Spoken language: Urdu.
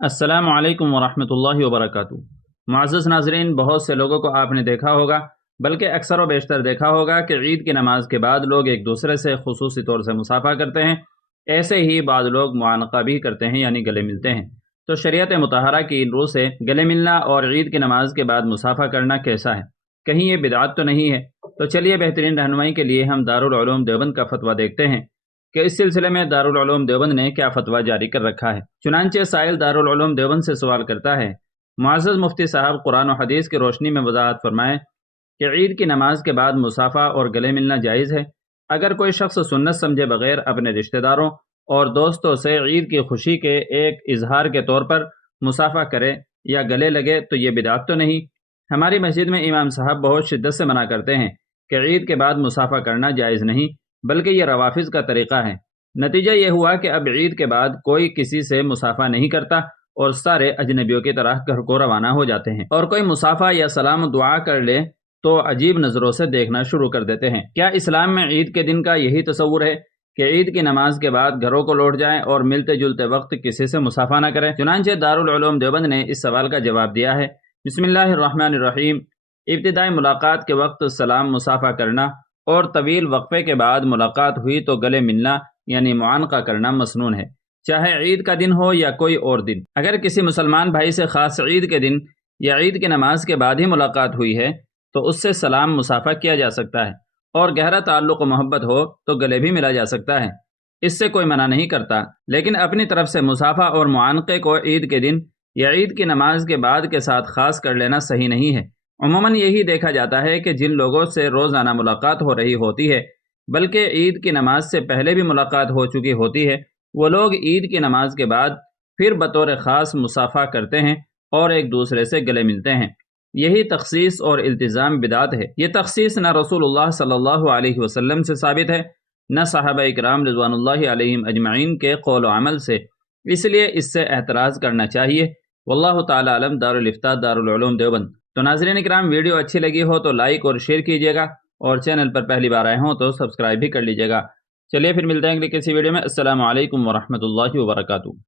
السلام علیکم ورحمۃ اللہ وبرکاتہ۔ معزز ناظرین، بہت سے لوگوں کو آپ نے دیکھا ہوگا، بلکہ اکثر و بیشتر دیکھا ہوگا کہ عید کی نماز کے بعد لوگ ایک دوسرے سے خصوصی طور سے مصافحہ کرتے ہیں۔ ایسے ہی بعض لوگ معانقہ بھی کرتے ہیں، یعنی گلے ملتے ہیں۔ تو شریعت مطہرہ کی روح سے گلے ملنا اور عید کی نماز کے بعد مصافحہ کرنا کیسا ہے؟ کہیں یہ بدعت تو نہیں ہے؟ تو چلیے بہترین رہنمائی کے لیے ہم دارالعلوم دیوبند کا فتویٰ دیکھتے ہیں کہ اس سلسلے میں دارالعلوم دیوبند نے کیا فتویٰ جاری کر رکھا ہے۔ چنانچہ سائل دارالعلوم دیوبند سے سوال کرتا ہے، معزز مفتی صاحب، قرآن و حدیث کی روشنی میں وضاحت فرمائیں کہ عید کی نماز کے بعد مصافحہ اور گلے ملنا جائز ہے؟ اگر کوئی شخص سنت سمجھے بغیر اپنے رشتہ داروں اور دوستوں سے عید کی خوشی کے ایک اظہار کے طور پر مصافحہ کرے یا گلے لگے تو یہ بدعت تو نہیں؟ ہماری مسجد میں امام صاحب بہت شدت سے منع کرتے ہیں کہ عید کے بعد مصافحہ کرنا جائز نہیں، بلکہ یہ روافض کا طریقہ ہے۔ نتیجہ یہ ہوا کہ اب عید کے بعد کوئی کسی سے مصافحہ نہیں کرتا اور سارے اجنبیوں کی طرح گھر کو روانہ ہو جاتے ہیں، اور کوئی مصافحہ یا سلام و دعا کر لے تو عجیب نظروں سے دیکھنا شروع کر دیتے ہیں۔ کیا اسلام میں عید کے دن کا یہی تصور ہے کہ عید کی نماز کے بعد گھروں کو لوٹ جائیں اور ملتے جلتے وقت کسی سے مصافحہ نہ کریں؟ چنانچہ دارالعلوم دیوبند نے اس سوال کا جواب دیا ہے۔ بسم اللہ الرحمن الرحیم۔ ابتدائی ملاقات کے وقت سلام مصافحہ کرنا اور طویل وقفے کے بعد ملاقات ہوئی تو گلے ملنا یعنی معانقہ کرنا مسنون ہے، چاہے عید کا دن ہو یا کوئی اور دن۔ اگر کسی مسلمان بھائی سے خاص عید کے دن یا عید کی نماز کے بعد ہی ملاقات ہوئی ہے تو اس سے سلام مصافحہ کیا جا سکتا ہے، اور گہرا تعلق و محبت ہو تو گلے بھی ملا جا سکتا ہے، اس سے کوئی منع نہیں کرتا۔ لیکن اپنی طرف سے مصافحہ اور معانقے کو عید کے دن یا عید کی نماز کے بعد کے ساتھ خاص کر لینا صحیح نہیں ہے۔ عموماً یہی دیکھا جاتا ہے کہ جن لوگوں سے روزانہ ملاقات ہو رہی ہوتی ہے، بلکہ عید کی نماز سے پہلے بھی ملاقات ہو چکی ہوتی ہے، وہ لوگ عید کی نماز کے بعد پھر بطور خاص مصافحہ کرتے ہیں اور ایک دوسرے سے گلے ملتے ہیں۔ یہی تخصیص اور التزام بدعت ہے۔ یہ تخصیص نہ رسول اللہ صلی اللہ علیہ وسلم سے ثابت ہے، نہ صحابہ اکرام رضوان اللہ علیہم اجمعین کے قول و عمل سے، اس لیے اس سے احتراز کرنا چاہیے۔ واللہ تعالی علم۔ دارالافتاء دارالعلوم دیوبند۔ تو ناظرین اکرام، ویڈیو اچھی لگی ہو تو لائک اور شیئر کیجیے گا، اور چینل پر پہلی بار آئے ہوں تو سبسکرائب بھی کر لیجیے گا۔ چلیے پھر ملتے ہیں اگلی کسی ویڈیو میں۔ السلام علیکم ورحمۃ اللہ وبرکاتہ۔